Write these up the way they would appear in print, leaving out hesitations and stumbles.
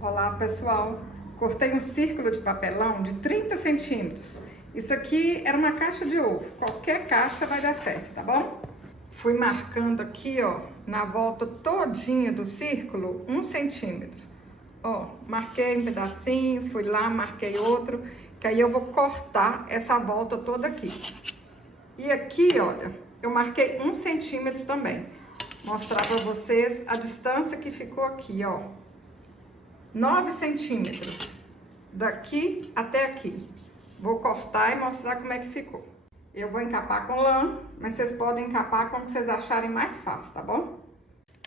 Olá pessoal, cortei um círculo de papelão de 30 centímetros. Isso aqui era uma caixa de ovo, qualquer caixa vai dar certo, tá bom? Fui marcando aqui, ó, na volta todinha do círculo, 1 centímetro. Ó, marquei um pedacinho, fui lá, marquei outro, que aí eu vou cortar essa volta toda aqui. E aqui, olha, eu marquei 1 centímetro também. Mostrar pra vocês a distância que ficou aqui, ó. 9 centímetros daqui até aqui. Vou cortar e mostrar como é que ficou. Eu vou encapar com lã, mas vocês podem encapar como vocês acharem mais fácil, tá bom?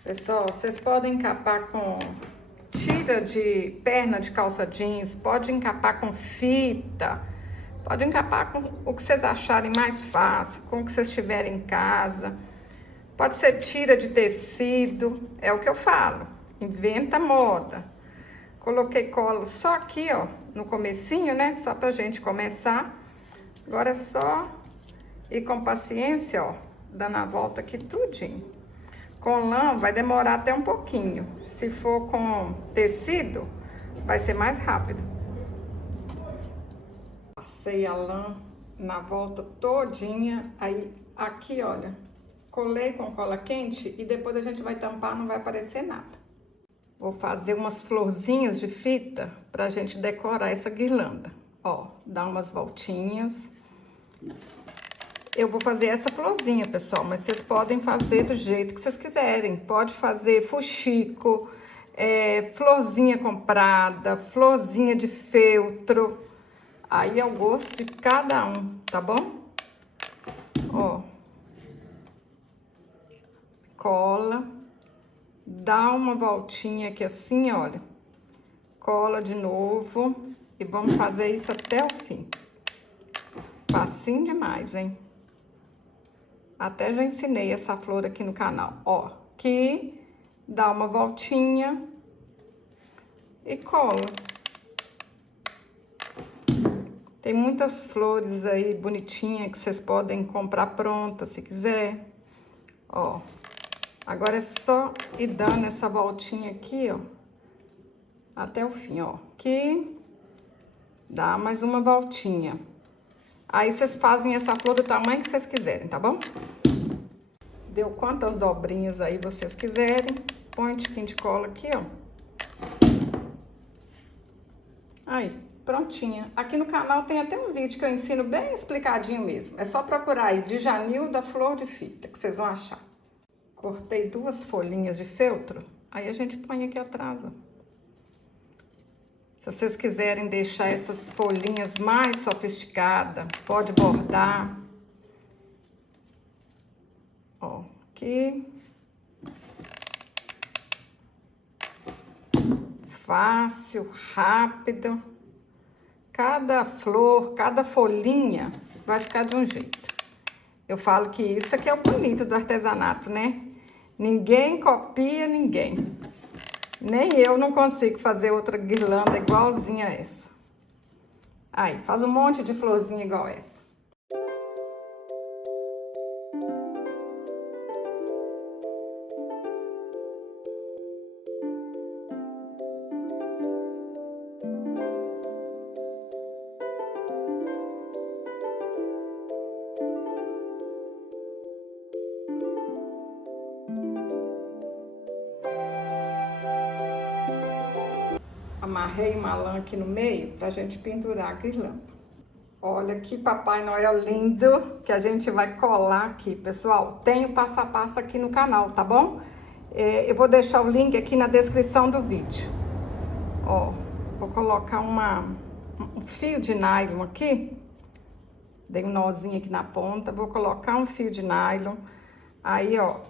Pessoal, vocês podem encapar com tira de perna de calça jeans, pode encapar com fita, pode encapar com o que vocês acharem mais fácil, com o que vocês tiverem em casa. Pode ser tira de tecido, é o que eu falo, inventa moda. Coloquei cola só aqui, ó, no comecinho, né? Só pra gente começar. Agora é só ir com paciência, ó, dando a volta aqui tudinho. Com lã vai demorar até um pouquinho. Se for com tecido, vai ser mais rápido. Passei a lã na volta todinha. Aí, aqui, olha, colei com cola quente e depois a gente vai tampar, não vai aparecer nada. Vou fazer umas florzinhas de fita pra gente decorar essa guirlanda. Ó, dá umas voltinhas. Eu vou fazer essa florzinha, pessoal, mas vocês podem fazer do jeito que vocês quiserem. Pode fazer fuxico, florzinha comprada, florzinha de feltro. Aí é o gosto de cada um, tá bom? Ó. Cola. Dá uma voltinha aqui assim, olha. Cola de novo. E vamos fazer isso até o fim. Facinho demais, hein? Até já ensinei essa flor aqui no canal. Ó, aqui, dá uma voltinha e cola. Tem muitas flores aí bonitinhas que vocês podem comprar pronta, se quiser. Ó. Agora é só ir dando essa voltinha aqui, ó, até o fim, ó. Aqui, dá mais uma voltinha. Aí vocês fazem essa flor do tamanho que vocês quiserem, tá bom? Deu quantas dobrinhas aí vocês quiserem. Põe um tiquinho de cola aqui, ó. Aí, prontinha. Aqui no canal tem até um vídeo que eu ensino bem explicadinho mesmo. É só procurar aí, Djanilda Flor de Fita, que vocês vão achar. Cortei 2 folhinhas de feltro, aí a gente põe aqui atrás, ó. Se vocês quiserem deixar essas folhinhas mais sofisticadas, pode bordar. Ó, aqui. Fácil, rápido. Cada flor, cada folhinha vai ficar de um jeito. Eu falo que isso aqui é o bonito do artesanato, né? Ninguém copia ninguém. Nem eu não consigo fazer outra guirlanda igualzinha a essa. Aí, faz um monte de florzinha igual essa. Amarrei uma lã aqui no meio pra gente pendurar a guirlanda. Olha que Papai Noel lindo que a gente vai colar aqui, pessoal. Tem o passo a passo aqui no canal, tá bom? Eu vou deixar o link aqui na descrição do vídeo. Ó, vou colocar um fio de nylon aqui. Dei um nozinho aqui na ponta, vou colocar um fio de nylon. Aí, ó,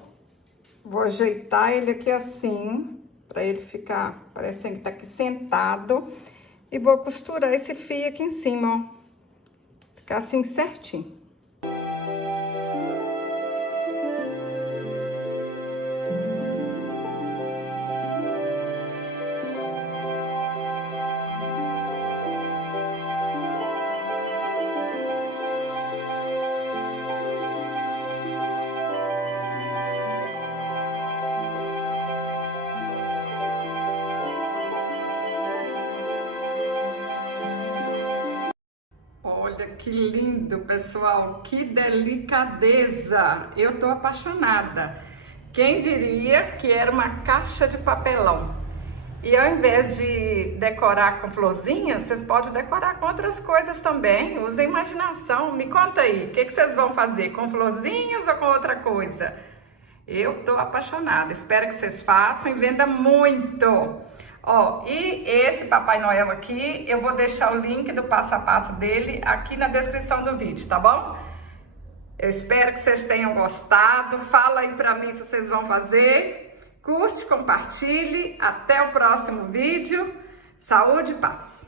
vou ajeitar ele aqui assim, pra ele ficar parecendo que tá aqui sentado. E vou costurar esse fio aqui em cima, ó. Ficar assim certinho. que lindo, pessoal, que delicadeza. Eu tô apaixonada. Quem diria que era uma caixa de papelão? E ao invés de decorar com florzinhas, vocês podem decorar com outras coisas também. Use a imaginação. Me conta aí, o que vocês vão fazer? Com florzinhas ou com outra coisa? Eu tô apaixonada. Espero que vocês façam e vendam muito. Ó, e esse Papai Noel aqui, eu vou deixar o link do passo a passo dele aqui na descrição do vídeo, tá bom? Eu espero que vocês tenham gostado. Fala aí pra mim se vocês vão fazer. Curte, compartilhe. Até o próximo vídeo. Saúde e paz.